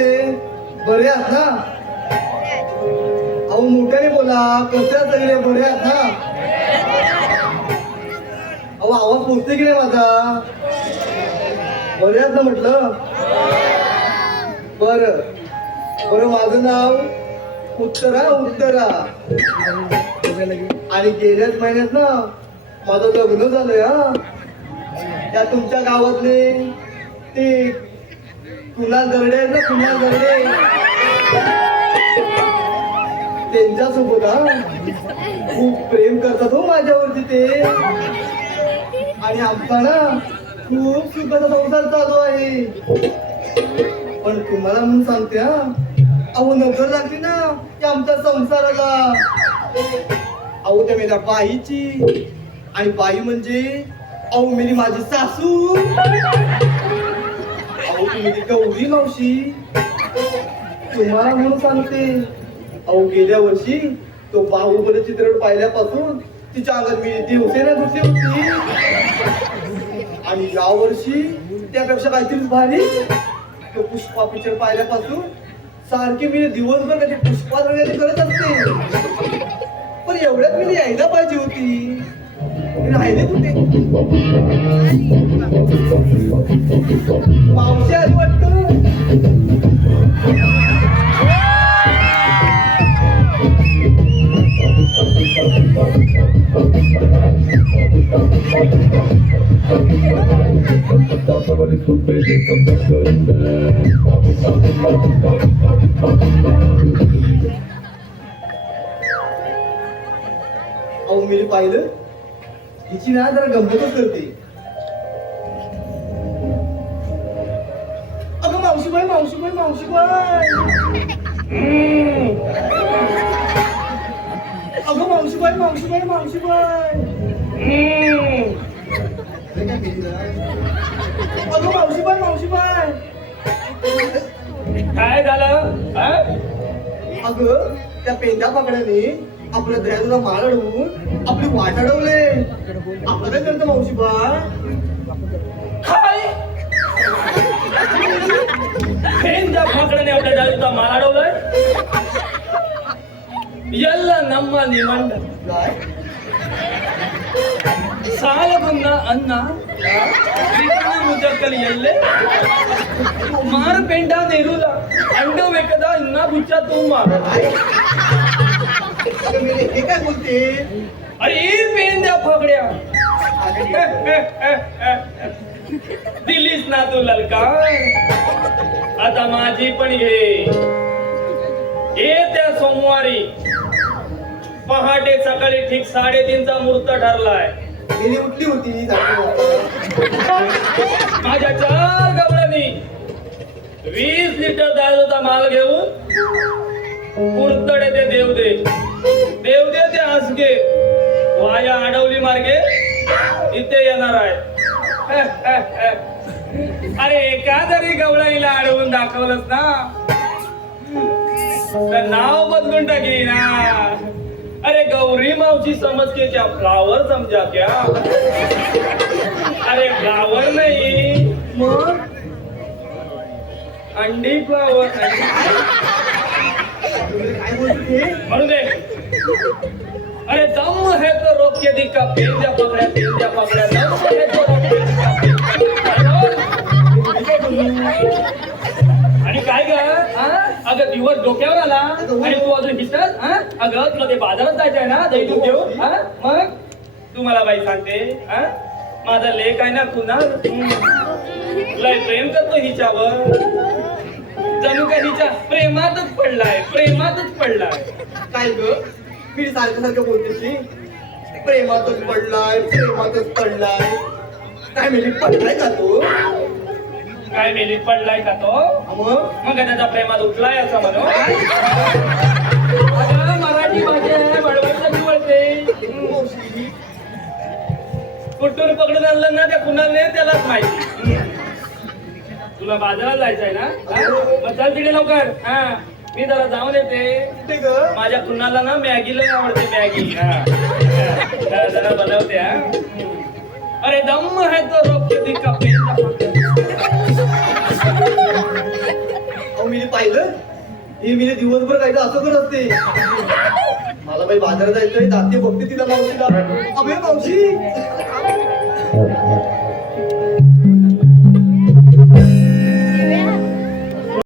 आहात ना? अहो मोठ्याने बोला कसं सगळे बरे आहात ना? अहो आवाज पोचते की नाही माझा? बरे आहात ना म्हटलं. बर. बर माझं नाव उत्तरा उत्तरा. आणि गेल्याच महिन्यात ना माझं लग्न झालंय हा. त्या तुमच्या गावातले ते कुणाल दरडे आहेत ना कुणाल दरडे त्यांच्यासोबत हा. खूप प्रेम करतात हो माझ्यावरती ते. आणि आमचा ना खूप सुखाचा संसार चालू आहे. पण तुम्हाला म्हणून सांगते हा. अहो नजर लागली ना की आमच्या संसाराला. अहो त्या मेल्या बाईची. आणि बाई म्हणजे अहो मेरी माझी सासू. गौरी मावशी. तुम्हाला म्हणून सांगते. अहो गेल्या वर्षी तो बाहुबली चित्रपट पाहिल्यापासून तिच्या अंगात मी दिवसे ना दुसरी होती. आणि या वर्षी त्यापेक्षा काहीतरीच भारी. तो पुष्पा पिक्चर पाहिल्यापासून सारखी मी दिवसभर त्याची पुष्पा वगैरे करत असते. पण एवढ्यात मी यायला पाहिजे होती. राहिले कुठे मावशी आली वाटतं अहो मी पाहिलं हिची ना जरा गंमतच करते. अगं मावशीबाई मावशीबाई मावशीबाई. अगं मावशीबाई मावशीबाई मावशीबाई. अरे काय केली ना? अगं मावशीबाई मावशीबाई. काय झालं? अगं त्या पेंड्या पकड्याने आपल्या दह्याला माळ अडवून आपली वाट अडवले आपलं काय करतं मावशीबा काय पेंजा फाकड्याने एवढ्या डाळीचा माल अडवलाय ಎಲ್ಲ ನಮ್ಮ ನಿಮಂಡ काय ಸಾಲಗುನ್ನ ಅನ್ನ ವಿಘ್ನ ಮುದಕ್ಕಲಿ ಎಲ್ಲೆ ಮಾರು ಪೆಂಡ ನೆರುಲ ಅಂಡ ಬೇಕದ ಇನ್ನ ಬುಚ್ಚ ತುಂಬ अगं मी हे काय बोलते अरे पेंद्या फाकड्या दिलीस ना तू ललकार आता माझी पण घे. येत्या सोमवारी. पहाटे सकाळी ठीक साडेतीनचा मुहूर्त ठरलाय. उठली होती माझ्या चार गवळ्यांनी वीस लिटर दारूचा माल घेऊन कुरतडे ते देवदे देवदे ते आसगे वाया आडवली मार्गे इथे येणार आहे. अरे एका जरी गवळाईला अडवून दाखवलंस ना तर नाव बदलून टाकी ना. अरे गौरी मावची समज के क्या फ्लावर समजा क्या. अरे फ्लावर नाही. मग? अंडी फ्लावर बोलते म्हणू दे अरे दम है तो रोक के दिखा पेंजा पकड्या पेंजा पकड्या दम है तो रोक के आणि काय ग? अगं दिवस डोक्यावर आला आणि तू अजून विसर हा? अगं तुला ते बाजारात जायचंय ना दही दूध घेऊन हा? मग? तू मला बाई सांगते हा? माझा लेख आहे ना तू ना लय प्रेम करतो हिच्यावर. जणू हिच्या प्रेमातच पडलाय प्रेमातच पडलाय. काय ग? मी सारखं सारखं बोलतेशी प्रेमातच पडलाय प्रेमातच पडलाय. काय म्हणजे पडलाय का तो? काय मेलीत पडलाय का तो? मग त्याच्या प्रेमात उठलाय असं म्हणू. मराठी भाषा आहे बडबड वळते मावशी, कुठून पकडून आणलं ना त्या कुणाला त्यालाच माहिती. तुला बाजारात जायचंय ना? हा? मग चल तिकडे लवकर. हा. मी जरा जाऊन येते. माझ्या कुणाला ना मॅगी लय आवडते मॅगी. हा. जरा बनवते हा. अरे दम है तो रोक के दिखा पेंजा अहो मी पाहिलं? ही मी दिवसभर काय असं करत असते. मला बाई बाजारात जायचंय जाते बघते तिला मावशीला. अबे मावशी!